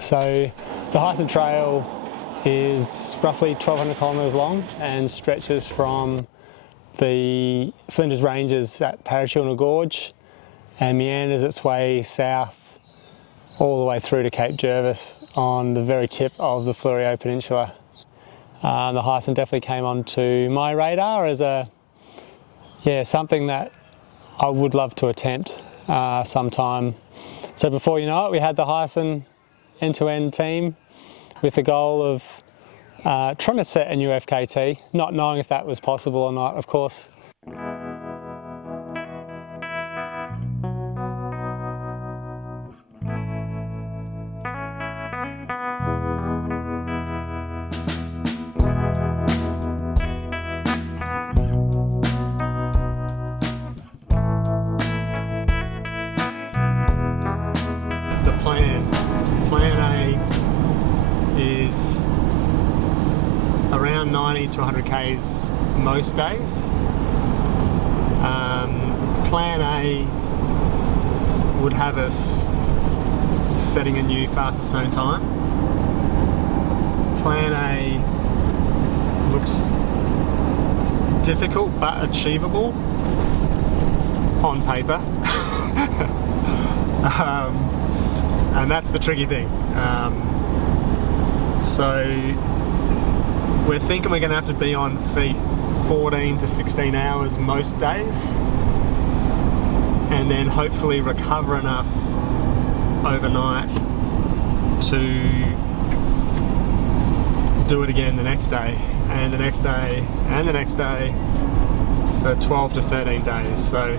So the HEYSEN Trail is roughly 1,200 kilometres long and stretches from the Flinders Ranges at Parachilna Gorge and meanders its way south all the way through to Cape Jervis on the very tip of the Fleurieu Peninsula. The HEYSEN definitely came onto my radar as something that I would love to attempt sometime. So before you know it, we had the HEYSEN end-to-end team with the goal of trying to set a new FKT, not knowing if that was possible or not, of course. Plan A is around 90 to 100 Ks most days. Plan A would have us setting a new fastest known time. Plan A looks difficult but achievable on paper. And that's the tricky thing. So we're thinking we're going to have to be on feet 14 to 16 hours most days, and then hopefully recover enough overnight to do it again the next day, and the next day, and the next day for 12 to 13 days. So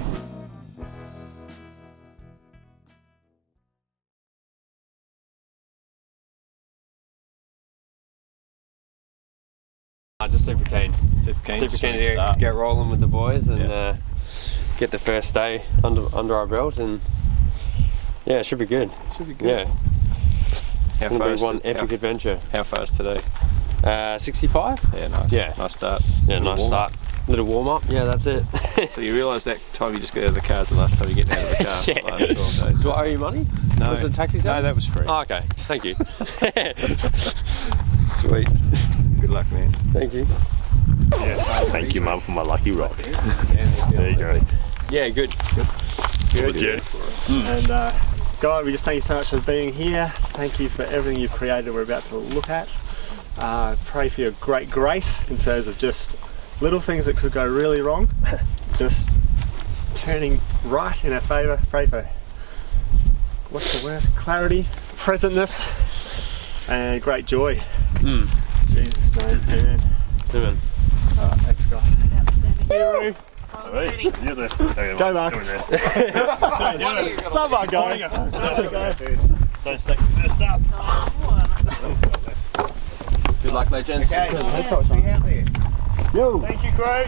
just super keen. Super keen to get rolling with the boys and get the first day under our belt, and yeah, it should be good. Yeah. How far is one epic adventure. How far is today? 65? Yeah, nice. Yeah. Nice start. Yeah, nice start. Little warm up. Yeah, that's it. So you realise that time you just got out of the car is the last time you get out of the car. Yeah. Last 12 days. Do I owe you money? No. Was it a taxi service? No, that was free. Oh, okay. Thank you. Sweet. Good luck, man. Thank you. Yes, thank you, Mum, for my lucky rock. There you go. Yeah, good. Legit. And God, we just thank you so much for being here. Thank you for everything you've created we're about to look at. Pray for your great grace in terms of just little things that could go really wrong, just turning right in our favour. Pray for, what's the word? Clarity, presentness, and great joy. In Jesus' name, amen. Amen. Thanks, guys. Hey, you're the Go, Mark. Someone go. Don't stack first up. Good luck, legends. Okay, see you out there. Yo. Thank you, Craig.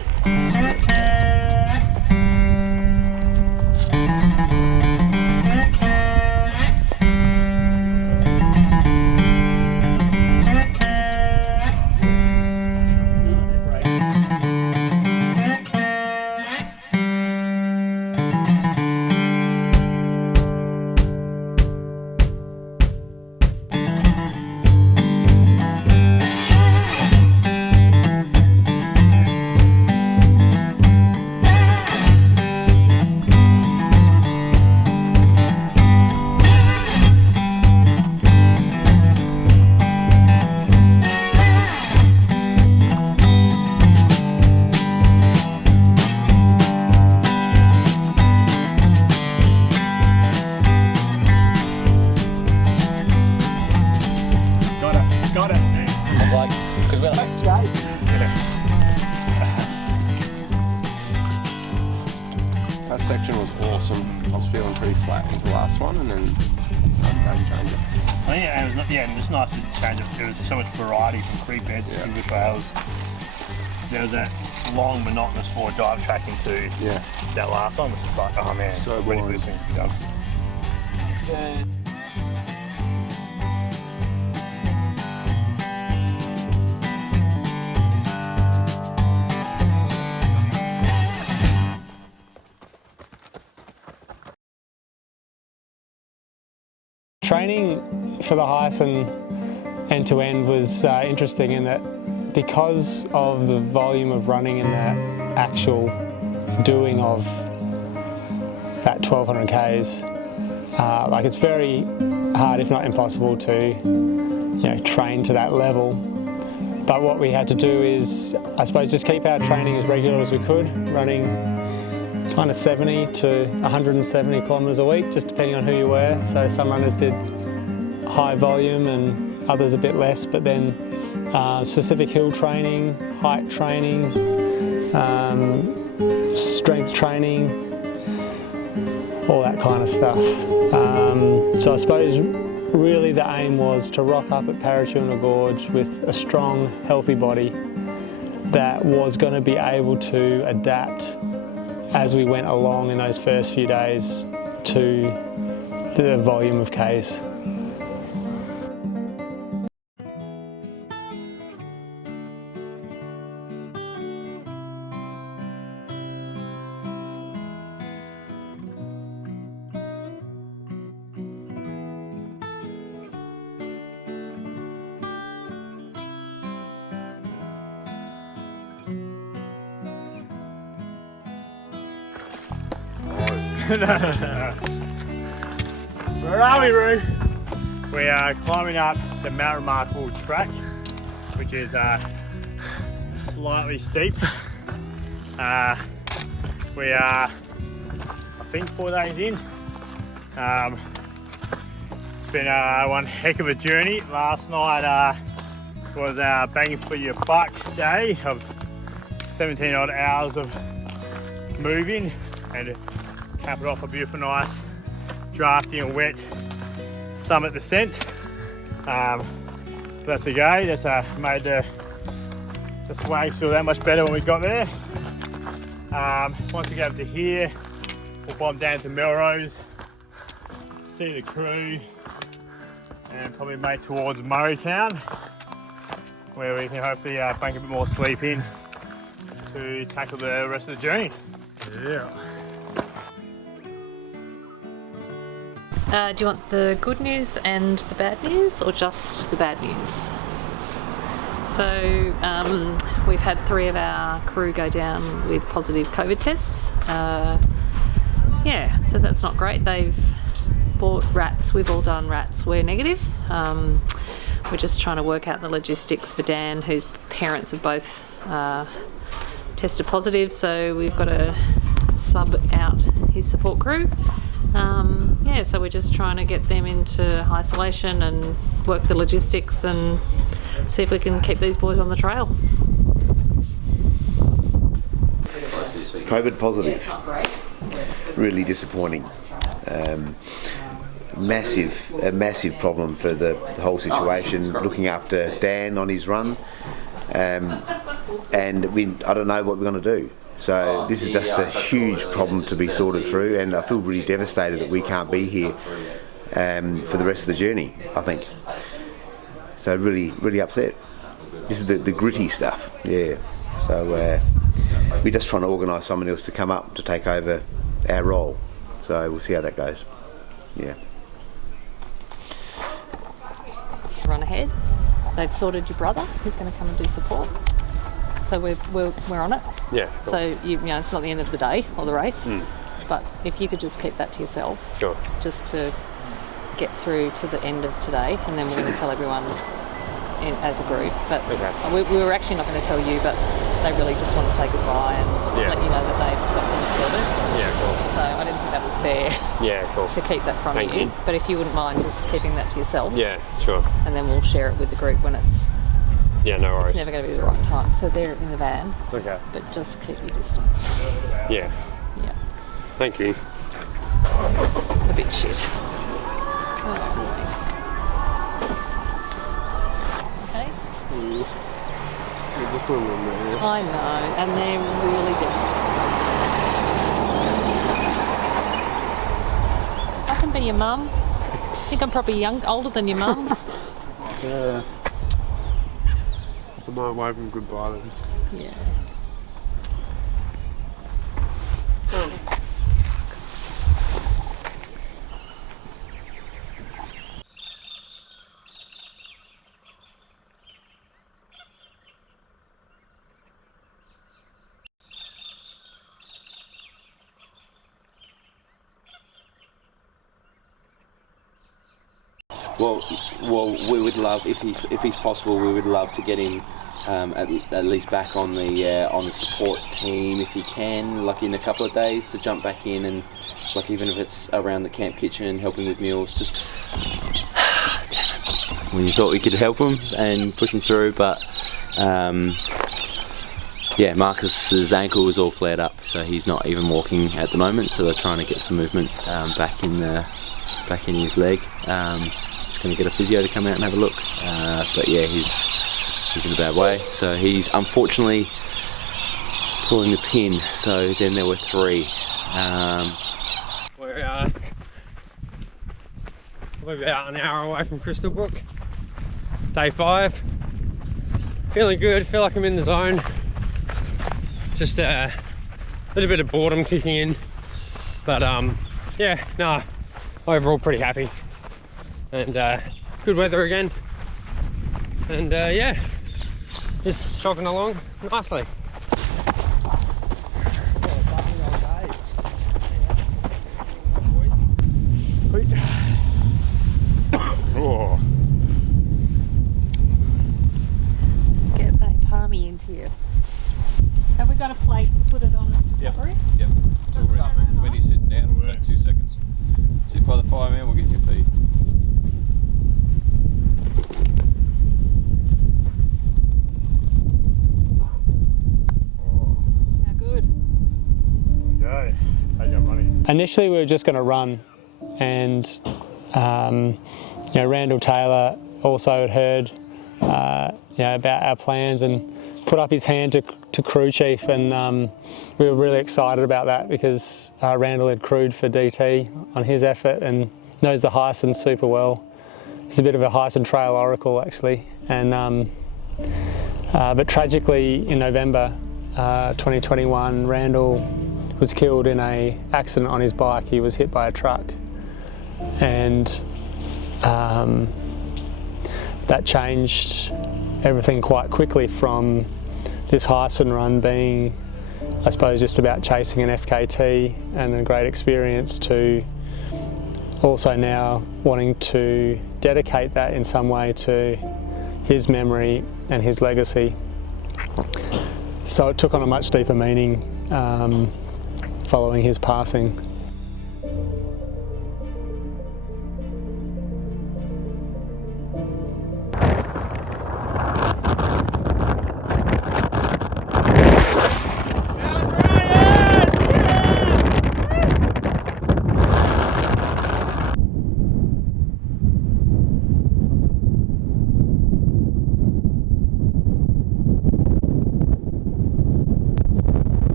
Got it. Like, because we're like, that section was awesome. I was feeling pretty flat into the last one, and then game changer. I think it was nice to change it. There was so much variety from creek beds to single trails. There was that long, monotonous forward dive track into that last one, which is like, oh man, So ready for boring. this thing to be done. Training for the HEYSEN end-to-end was interesting in that because of the volume of running and the actual doing of that 1200 Ks, like it's very hard, if not impossible, to train to that level. But what we had to do is, I suppose, just keep our training as regular as we could, running kind of 70 to 170 kilometres a week, just depending on who you were. So some runners did high volume and others a bit less, but then specific hill training, height training, strength training, all that kind of stuff. So I suppose really the aim was to rock up at Parachilna Gorge with a strong, healthy body that was going to be able to adapt as we went along in those first few days to the volume of Ks. Where are we, Roo? We are climbing up the Mount Remarkable track, which is slightly steep. We are, I think, 4 days in. It's been one heck of a journey. Last night was our bang for your buck day of 17 odd hours of moving, and cap it off a beautiful, nice, drafty and wet summit descent. That's the go. That's made the swags feel that much better when we got there. Once we get up to here, we'll bomb down to Melrose, see the crew, and probably make towards Murraytown, where we can hopefully bank a bit more sleep in to tackle the rest of the journey. Yeah. Do you want the good news and the bad news, or just the bad news? So we've had 3 of our crew go down with positive COVID tests. Yeah, so that's not great. They've bought rats. We've all done rats. We're negative. We're just trying to work out the logistics for Dan, whose parents have both tested positive. So we've got to sub out his support crew. Yeah, so we're just trying to get them into isolation and work the logistics and see if we can keep these boys on the trail. COVID positive. Really disappointing. A massive problem for the whole situation, looking after Dan on his run. And I don't know what we're going to do. So this is just a huge problem to be sorted through, and I feel really devastated that we can't be here for the rest of the journey, I think. So really upset. This is the gritty stuff, yeah. So we're just trying to organise someone else to come up to take over our role. So we'll see how that goes, yeah. Just run ahead. They've sorted your brother, who's going to come and do support. So we're on it. Yeah. Cool. So you know it's not the end of the day or the race, but if you could just keep that to yourself, Sure. just to get through to the end of today, and then we're going to tell everyone as a group. But Okay. we were actually not going to tell you, but they really just want to say goodbye and let you know that they've got things sorted. Yeah, cool. So I didn't think that was fair. Yeah, cool. To keep that from Thank you. But if you wouldn't mind just keeping that to yourself. Yeah, sure. And then we'll share it with the group when it's no worries. It's never going to be the right time. So they're in the van. Okay. But just keep your distance. Yeah. Yeah. Thank you. It's a bit shit. Oh, wait. Okay. I know, and they're really devastated. I can be your mum. I think I'm probably older than your mum. Yeah. I might wave him goodbye then. Yeah. Well, we would love, if he's possible, we would love to get him at least back on the support team if he can, like in a couple of days, to jump back in, and like even if it's around the camp kitchen helping with meals, just when you thought we could help him and push him through, but yeah, Marcus's ankle was all flared up, so he's not even walking at the moment, so they're trying to get some movement back in his leg. Just going to get a physio to come out and have a look, but yeah, he's in a bad way, so he's unfortunately pulling the pin. So then there were 3. We're about an hour away from Crystal Brook. Day 5. Feeling good, feel like I'm in the zone. Just a little bit of boredom kicking in, but yeah, no, overall pretty happy, and good weather again, and yeah, just chugging along nicely. Oh. Get that palmy into you. Have we got a plate to put it on? Yep. Yep. It's all ready. When he's sitting down, we'll take 2 seconds. Sit by the fire, man, we'll get your feed. How good? Okay. How's your money? Initially we were just going to run, and you know, Randall Taylor also had heard you know, about our plans and put up his hand to crew chief, and we were really excited about that because Randall had crewed for DT on his effort and knows the HEYSEN super well. He's a bit of a HEYSEN Trail oracle actually, and but tragically in November 2021, Randall was killed in an accident on his bike. He was hit by a truck, and that changed everything quite quickly, from this HEYSEN run being, I suppose, just about chasing an FKT and a great experience, to also now wanting to dedicate that in some way to his memory and his legacy. So it took on a much deeper meaning following his passing.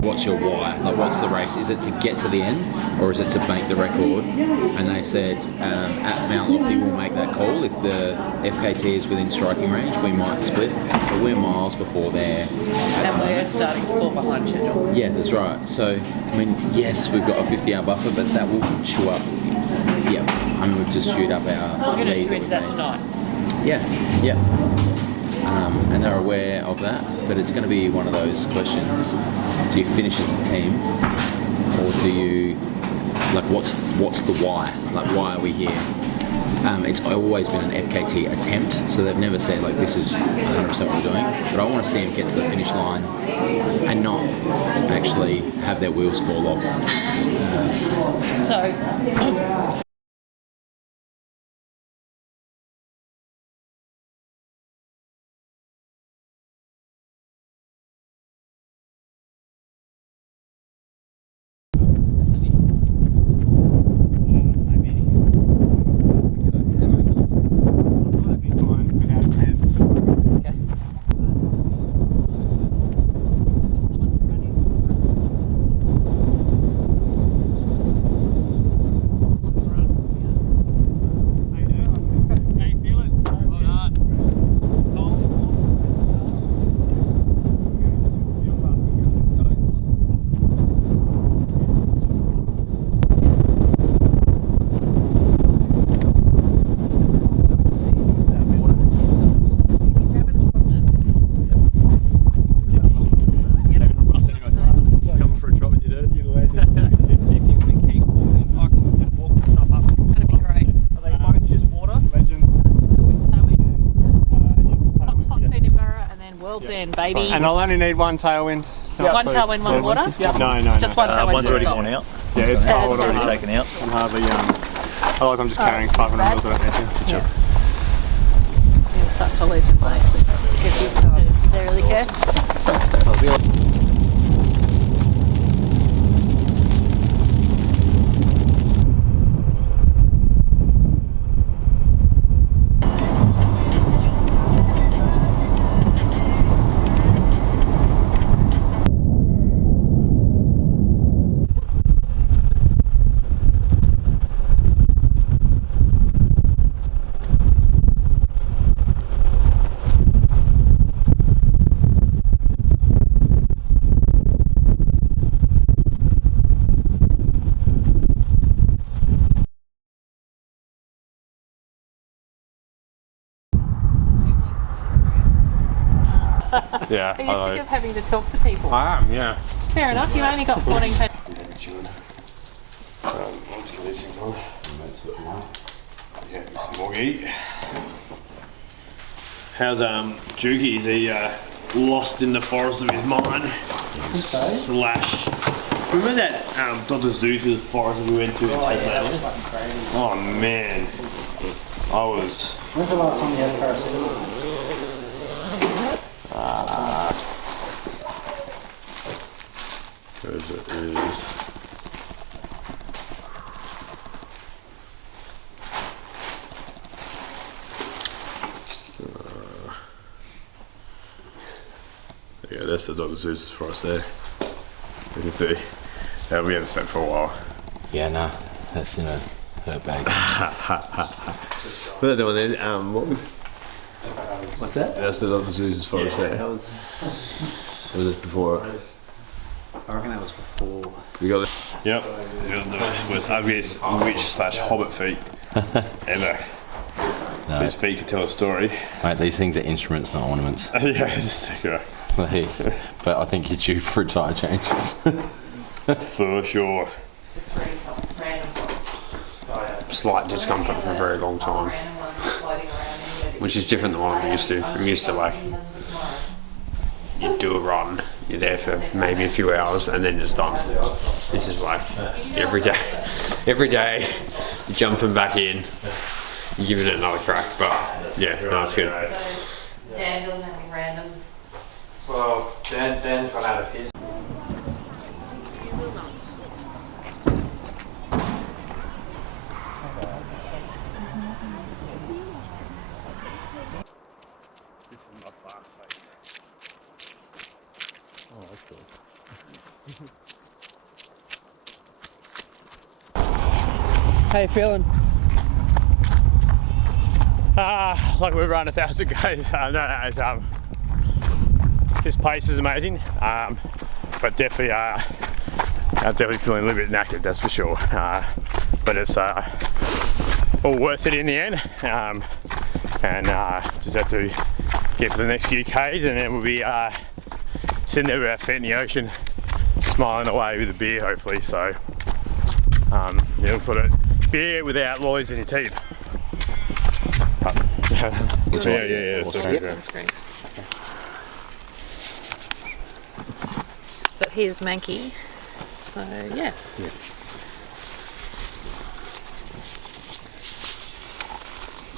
What's your why? Like, what's the race? Is it to get to the end, or is it to make the record? And they said at Mount Lofty we'll make that call. If the FKT is within striking range, we might split, but we're miles before there. And we're starting to fall behind schedule. Yeah, that's right. So, I mean, yes, we've got a 50-hour buffer, but that will chew up. Yeah, I mean, we've just chewed up our We're going to lead. chew into that tonight. Yeah, yeah. And they're aware of that, but it's going to be one of those questions: do you finish as a team, or do you, like, what's the why? Like, why are we here? It's always been an FKT attempt, so they've never said, like, this is 100% what we're doing, but I want to see them get to the finish line and not actually have their wheels fall off. So, World's End, baby. And I'll only need one tailwind. One tailwind, one water? No. Just one tailwind. One's already gone out. Yeah, it's cold It's already already. taken out. And hardly, otherwise I'm just carrying 500 mils of it. Yeah. You're such a legend, mate. Get this done. There we go. Yeah. Are you sick of having to talk to people? I am, yeah. Fair enough, you only got 14 people. How's Juki? Is he lost in the forest of his mind? Slash. Remember that Dr. Zeus's forest that we went to in Tasmania? Oh man. I was. When's the last time you had paracetamol? Where is it? There it is. Yeah, that's the Dr. Zeus's forest there. You can see. We haven't slept for a while. Yeah, no, that's in a hurt bag. What are they doing there? What's that? That's the Dr. Zeus's forest there. That was. Or was this before? I reckon that was before. You got it? Yep. You got the most ugliest witch slash hobbit feet ever. No. His feet could tell a story. Mate, these things are instruments, not ornaments. Yeah, it's okay. But I think you're due for a tyre change. For sure. Slight discomfort for a very long time, which is different than what I'm used to. I'm used to like, you do a run, you're there for maybe a few hours and then it's done. This is like every day you're jumping back in, you're giving it another crack, but yeah, no, it's good. Dan doesn't have any randoms. Well, Dan's run out of his. This is my fast face. Oh, that's cool. How you feeling? Like we've run 1,000 k's. This pace is amazing, but definitely, I'm definitely feeling a little bit knackered, that's for sure. But it's all worth it in the end, and just have to get to the next few k's, and then we'll be sitting there with our feet in the ocean, smiling away with a beer, hopefully. So, look for the beer without lollies in your teeth. Yeah. Sunscreen. But here's Mankey. So yeah.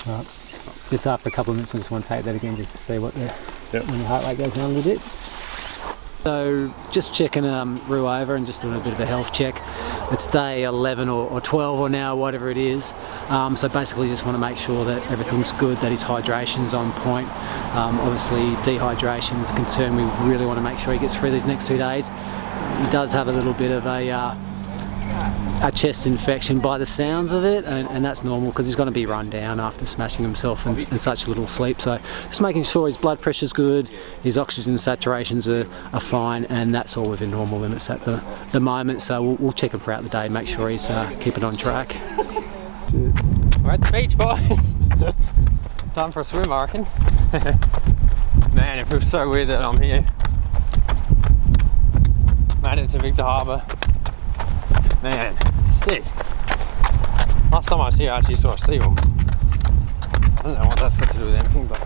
Right. Just after a couple of minutes, we just want to take that again just to see what when the heart rate goes down a little bit. So just checking Roo over and just doing a bit of a health check. It's day 11 or 12 or now, whatever it is. So basically just want to make sure that everything's good, that his hydration's on point. Obviously dehydration is a concern. We really want to make sure he gets through these next 2 days. He does have a little bit of a chest infection by the sounds of it, and that's normal because he's going to be run down after smashing himself in such little sleep. So just making sure his blood pressure's good, his oxygen saturations are fine, and that's all within normal limits at the moment. So we'll check him throughout the day, make sure he's keeping on track. We're at the beach, boys. Time for a swim, I reckon. Man, it feels so weird that I'm here. Made it to Victor Harbour. Man, sick. Last time I was here, I actually saw a seal. I don't know what that's got to do with anything, but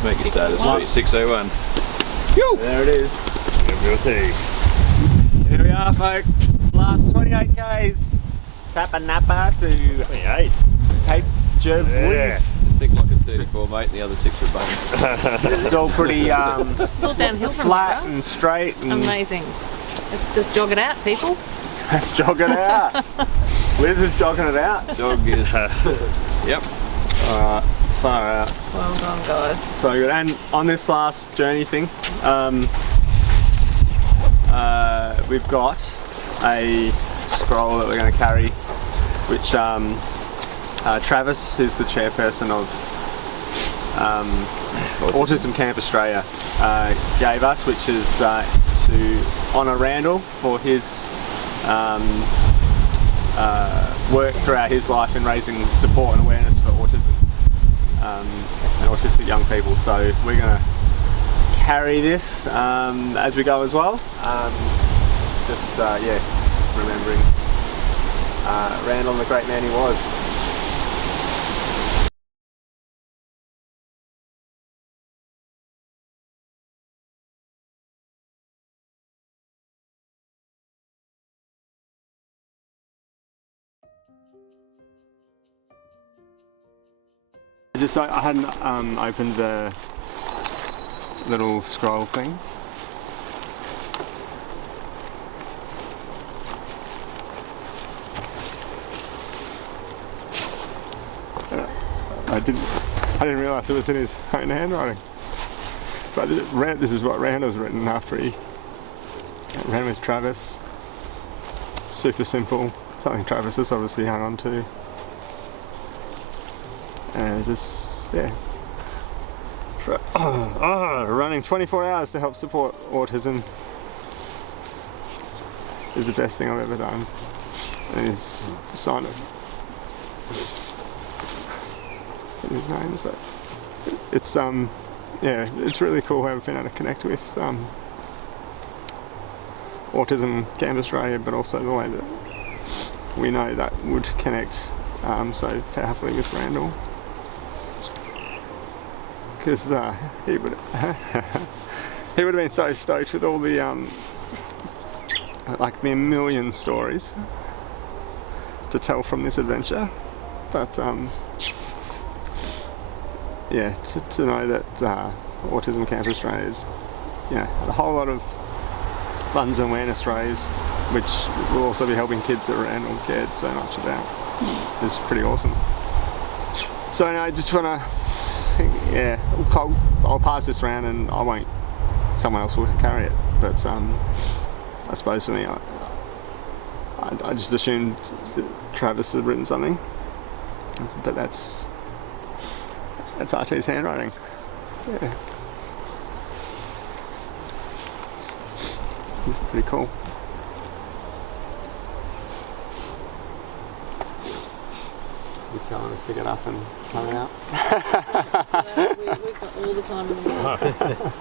Just make your status speed 601. There it is. WT. Here we are, folks. Last 28 k's. Tappa Napa to 28. Cape Jervis. Yeah. Just think like it's 34, mate, and the other 6 are above. It's all pretty It's all downhill from flat here. and straight. And Amazing. Let's just jog it out, people. let's jog it out. Liz is jogging it out. Dog is. Yep. Alright, far out. Well done, guys. So good. And on this last journey thing, we've got a scroll that we're going to carry, which Travis, who's the chairperson of Autism Camp Australia, gave us, which is to honour Randall for his work throughout his life in raising support and awareness for autism and autistic young people. So we're going to carry this as we go as well. Yeah, remembering Randall and the great man he was. I hadn't opened the little scroll thing. I didn't realise it was in his own handwriting. But this is what Randall's written after he ran with Travis. Super simple, something Travis has obviously hung on to. And just, yeah. Running 24 hours to help support autism is the best thing I've ever done. And he's signed it in his name, so it's yeah, it's really cool how we've been able to connect with Autism Camp Australia, but also the way that we know that would connect so powerfully with Randall. Because he would he would have been so stoked with all the like the million stories to tell from this adventure, but yeah, to know that Autism Camp Australia is, you know, a whole lot of funds and awareness raised, which will also be helping kids that Randall cared so much about, is pretty awesome. So no, I just want to, yeah, I'll pass this around and I won't, someone else will carry it, but I suppose for me, I just assumed that Travis had written something, but that's RT's handwriting. Yeah. Pretty cool. He's telling us to get up and come out. We've got all the time in the world.